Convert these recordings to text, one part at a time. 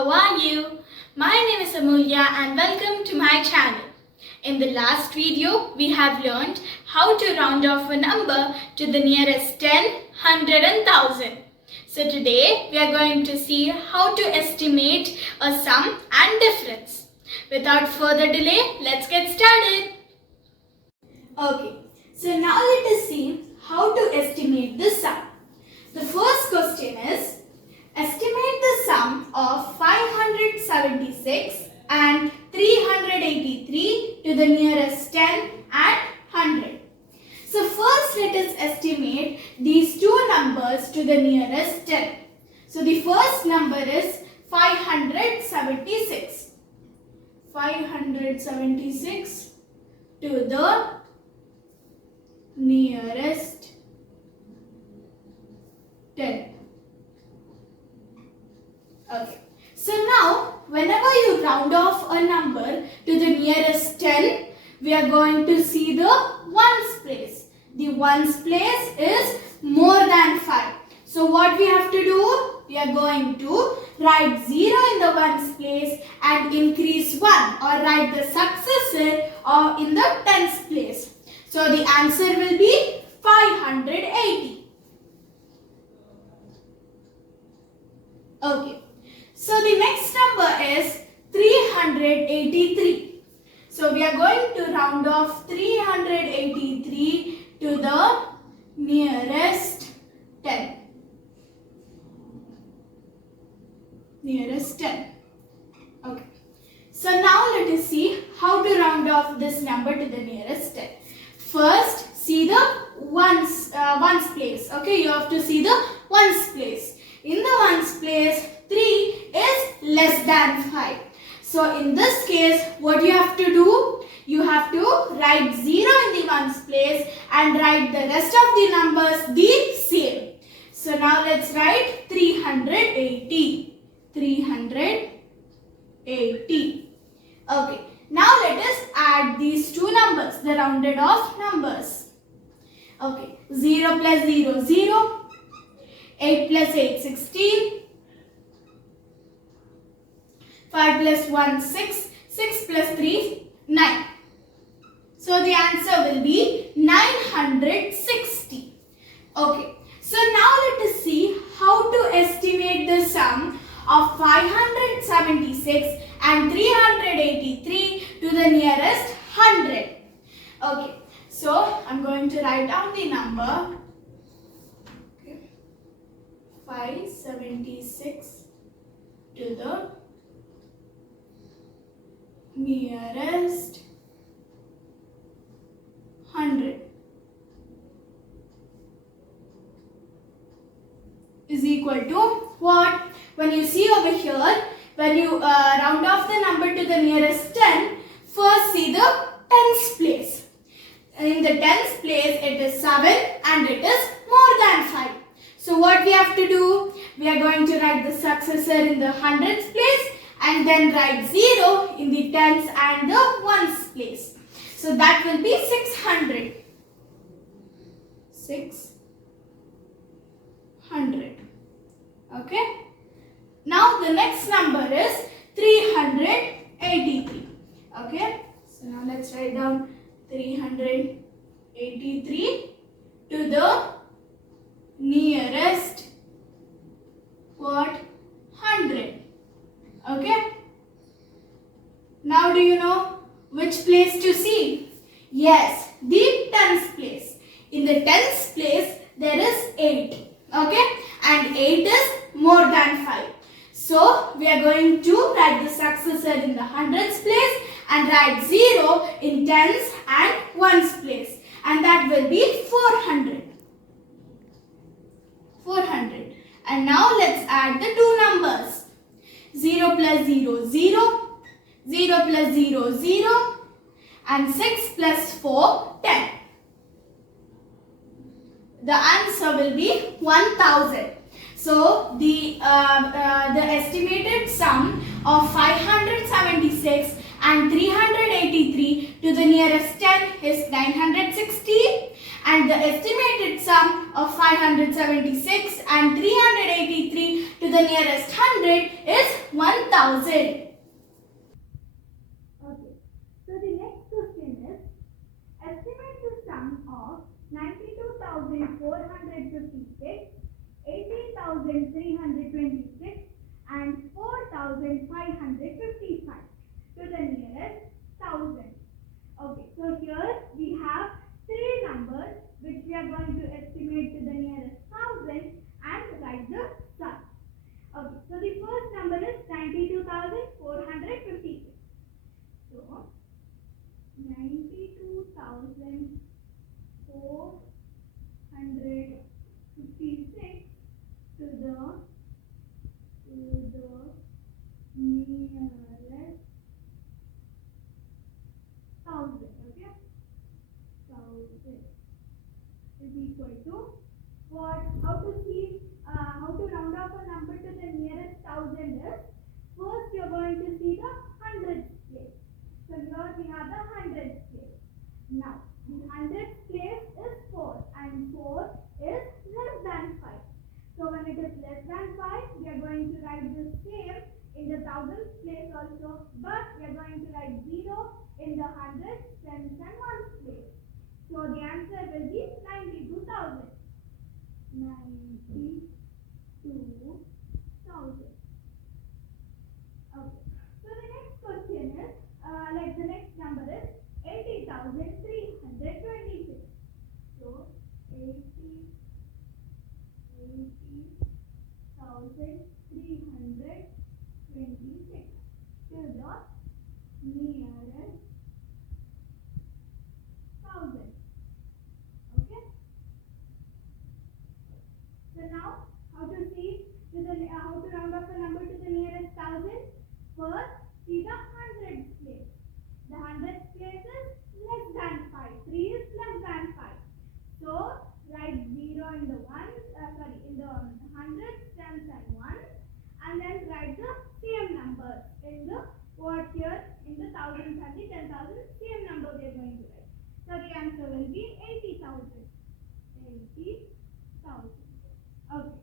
How are you? My name is Amulya and welcome to my channel. In the last video, we have learned how to round off a number to the nearest 10, 100 and 1000. So today, we are going to see how to estimate a sum and difference. Without further delay, let's get started. Okay, so now let us see how to estimate the sum. The first question is, estimate the sum of 576 and 383 to the nearest 10 and 100. So first let us estimate these two numbers to the nearest 10. So the first number is 576. 576 to the nearest 10. Okay. So now, whenever you round off a number to the nearest 10, we are going to see the ones place. The ones place is more than 5. So what we have to do? We are going to write 0 in the ones place and increase 1 or write the successor in the tens place. So the answer will be 580. Okay. So the next number is 383. So we are going to round off 383 to the nearest 10. Nearest 10. Okay. So now let us see how to round off this number to the nearest 10. First, see the ones place. Okay, you have to see the ones place. In the ones place, 3 is less than 5. So in this case, what you have to do? You have to write 0 in the ones place and write the rest of the numbers the same. So now let's write 380. 380. Okay. Now let us add these two numbers, the rounded off numbers. Okay. 0 plus 0, 0. 8 plus 8, 16. 5 plus 1, 6. 6 plus 3, 9. So the answer will be 960. Okay. So now let us see how to estimate the sum of 576 and 383 to the nearest 100. Okay. So I'm going to write down the number. 576 to the nearest 100 is equal to what? When you see over here, when you round off the number to the nearest 10, first see the tens place. In the tens place, it is 7 and it is more than 5. So what we have to do? We are going to write the successor in the hundreds place and then write 0 in the tens and the ones place. So that will be 600. 600. Okay. Now the next number is 383. Okay. So now let's write down 383 to the nearest what? 100. Okay. Now do you know which place to see? Yes, the tens place. In the tens place there is 8. Okay. And 8 is more than 5. So we are going to write the successor in the hundreds place and write 0 in tens and ones place. And that will be 400. 400. And now let's add the two numbers. 0 plus 0, 0. 0 plus 0, 0. And 6 plus 4, 10. The answer will be 1000. So the estimated sum of 576 and 383 to the nearest 10 is 960. And the estimated sum of 576 and 383 to the nearest 100 is 1000. Okay. So the next question is, estimate the sum of 92,456, 18,326 and 4,555 to the nearest 1000. Okay, so here we have three numbers which we are going to estimate to the nearest 1000 and write the sum. Okay, so the first number is 92,456. So 92,456 to the nearest 1000. Okay, 1000 is equal to what? How to round off a number to the nearest 1000 is, first you are going to see the hundreds place. So here we have the hundreds place. Now the hundreds place is 4 and 4 is less than 5. So when it is less than 5, we are going to write the same in the thousands place also, but we are going to write 0 in the hundreds, tens and ones place. So the answer will be 92,000. 92,000. Okay. So the next question is, the next number is 80,326. So 80,326 to the nearest 1000. Okay. So now how to round off the number to the nearest 1000? First, see the hundreds place. The hundreds place is less than 5. 3 is less than 5. So write 0 in the in the hundreds, tens and ones, and then write the same number in the in the thousands and the 10,000. Same number we are going to write. So the answer will be 80,000. 80,000. Okay.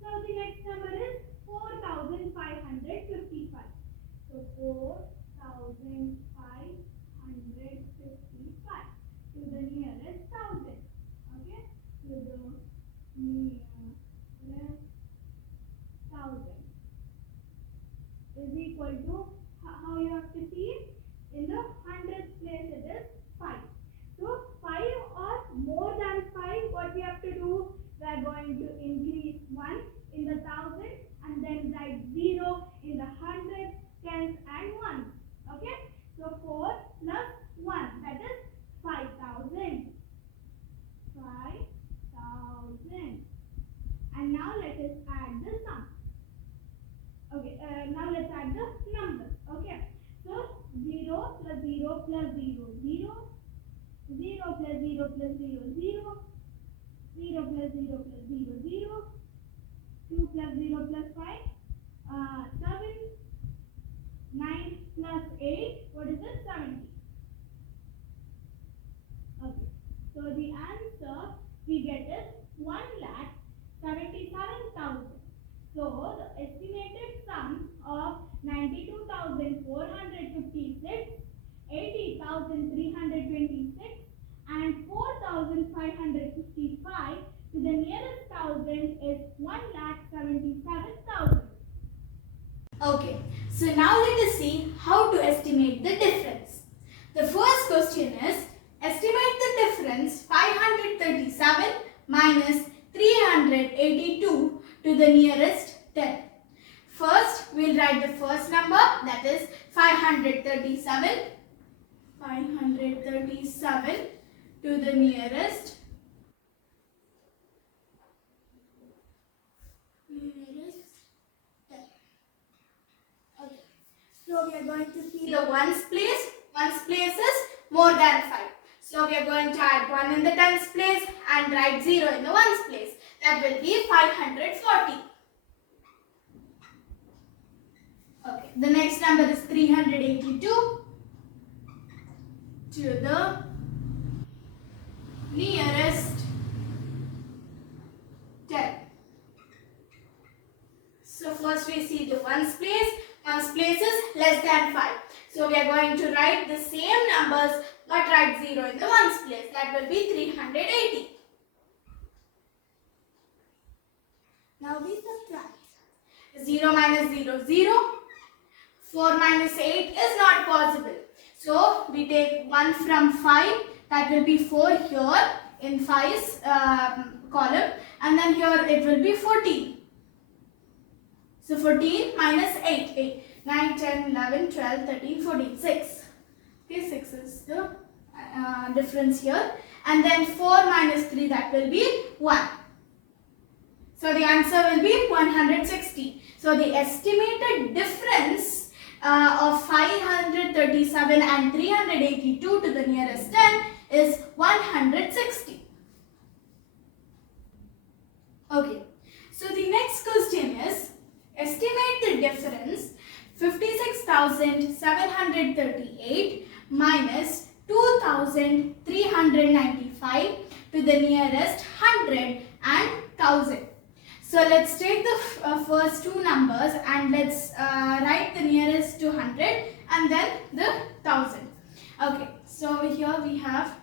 So the next number is 4,555. So 4,555 to the nearest 1000. Okay. To the nearest 1000 is equal to, how you have to see it? In the hundreds place it is 5. So 5 or more than 5, what we have to do? We are going to increase 1 in the thousand and then write 0 in the hundreds, tens and ones. Okay. So 4 plus 1, that is 5,000. 5,000. And now let us add the sum. Okay, now let's add the numbers. Okay, so 0 plus 0 plus 0, 0, 0 plus 0 plus 0, 0, 0 plus 0 plus 0, 0, 2 plus 0 plus 5, 7, 9 plus 8, what is it? 70. Okay, so the answer we get is 1,77,000. So the estimated sum of 92,456, 80,326 and 4,555 to the nearest 1000 is 1,77,000. Okay, so now let us see how to estimate the difference. The first question is, estimate the difference 537 minus 382 to the nearest 10. First, we'll write the first number, that is 537. 537 to the nearest 10. Okay. So we are going to see the ones place. Ones place is more than 5. So we are going to add 1 in the tens place and write 0 in the ones place. That will be 540. Okay. The next number is 382 to the nearest 10. So first we see the ones place. Ones place is less than 5. So we are going to write the same numbers but write 0 in the ones place. That will be 380. Now we subtract. 0 minus 0, 0. 4 minus 8 is not possible. So we take 1 from 5. That will be 4 here in 5's column. And then here it will be 14. So 14 minus 8, 8, 9, 10, 11, 12, 13, 14, 6. Okay, 6 is the difference here. And then 4 minus 3, that will be 1. So the answer will be 160. So the estimated difference of 537 and 382 to the nearest 10 is 160. Okay. So the next question is, estimate the difference 56,738 minus 2,395 to the nearest 100 and 1000. So let's take the first two numbers and let's write the nearest to 100 and then the 1000. Okay, so here we have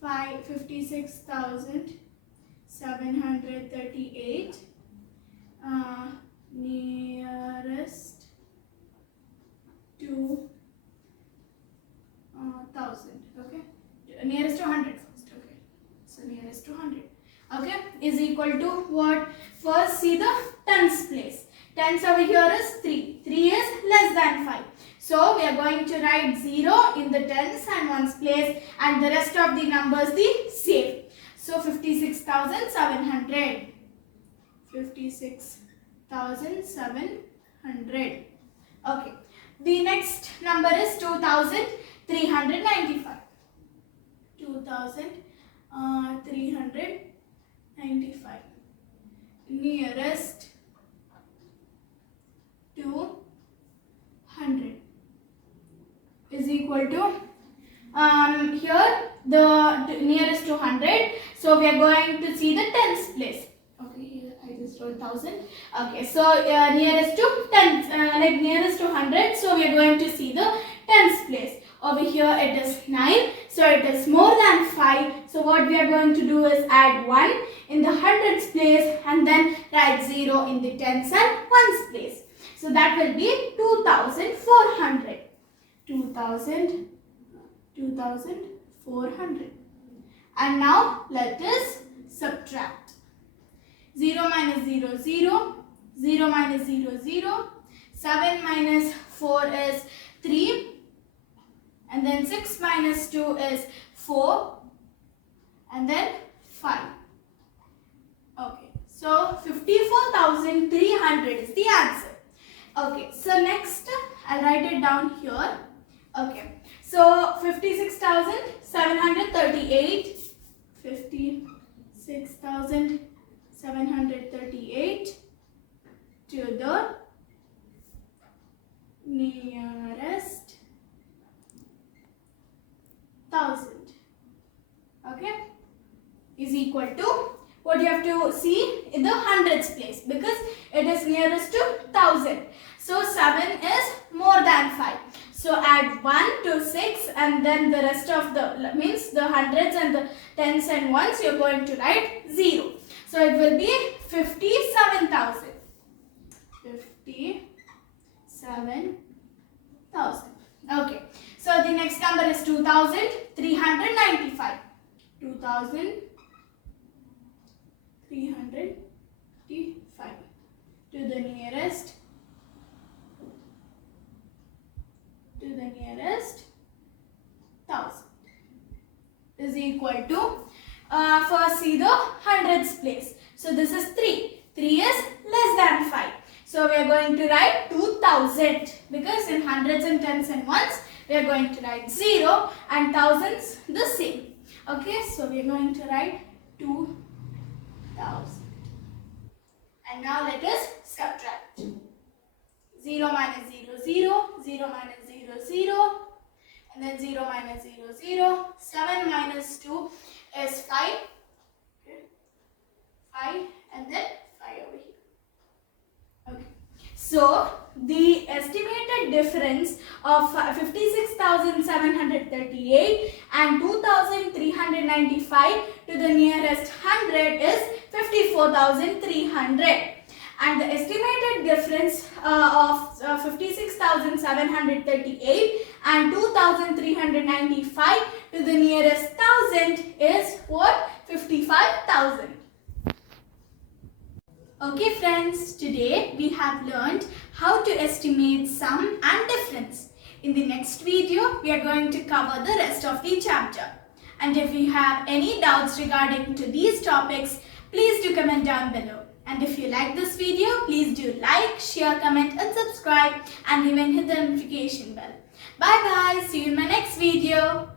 56,738 nearest to 1000. Okay, nearest to 100 first. Okay, so nearest to 100. Okay, is equal to what? First see the tens place. Tens over here is 3. 3 is less than 5. So we are going to write 0 in the tens and ones place and the rest of the numbers the same. So 56,700. 56,700. Okay. The next number is 2,395. 2,395. Nearest to 100 is equal to here the nearest to 100. So we are going to see the tens place. Okay, here I just wrote 1000. Okay, so nearest to tens, like nearest to 100. So we are going to see the tens place. Over here it is 9. So it is more than 5. So what we are going to do is add 1 in the hundreds place and then write 0 in the tens and ones place. So that will be 2,400. 2,400. And now let us subtract. 0 minus 0, 0. 0 minus 0, 0. 7 minus 4 is 3. And then 6 minus 2 is 4. And then 5. Okay. So 54,300 is the answer. Okay. So next I'll write it down here. Okay. So 56,738. 56,738 to the nearest 1000. Okay, is equal to what you have to see in the hundreds place because it is nearest to 1000. So 7 is more than 5. So add 1 to 6 and then the rest of the means the hundreds and the tens and ones you are going to write 0. So it will be 57,000. 57,000. Okay. So the next number is 2,395. 2,395 to the nearest 1000 is equal to first see the hundreds place. So this is 3. 3 is less than 5. So we are going to write 2,000 because in hundreds and tens and ones we are going to write 0 and thousands the same. Okay, so we are going to write 2,000. And now let us subtract. 0 minus 0, 0. 0 minus 0, 0. And then 0 minus 0, 0. 7 minus 2 is 5. Okay. 5 and then 5 over here. Okay. So the estimated difference of 56,738 and 2,395 to the nearest 100 is 54,300. And the estimated difference of 56,738 and 2,395 to the nearest 1,000 is what? 55,000. Okay friends, today we have learned how to estimate sum and difference. In the next video, we are going to cover the rest of the chapter. And if you have any doubts regarding to these topics, please do comment down below. And if you like this video, please do like, share, comment and subscribe and even hit the notification bell. Bye bye. See you in my next video.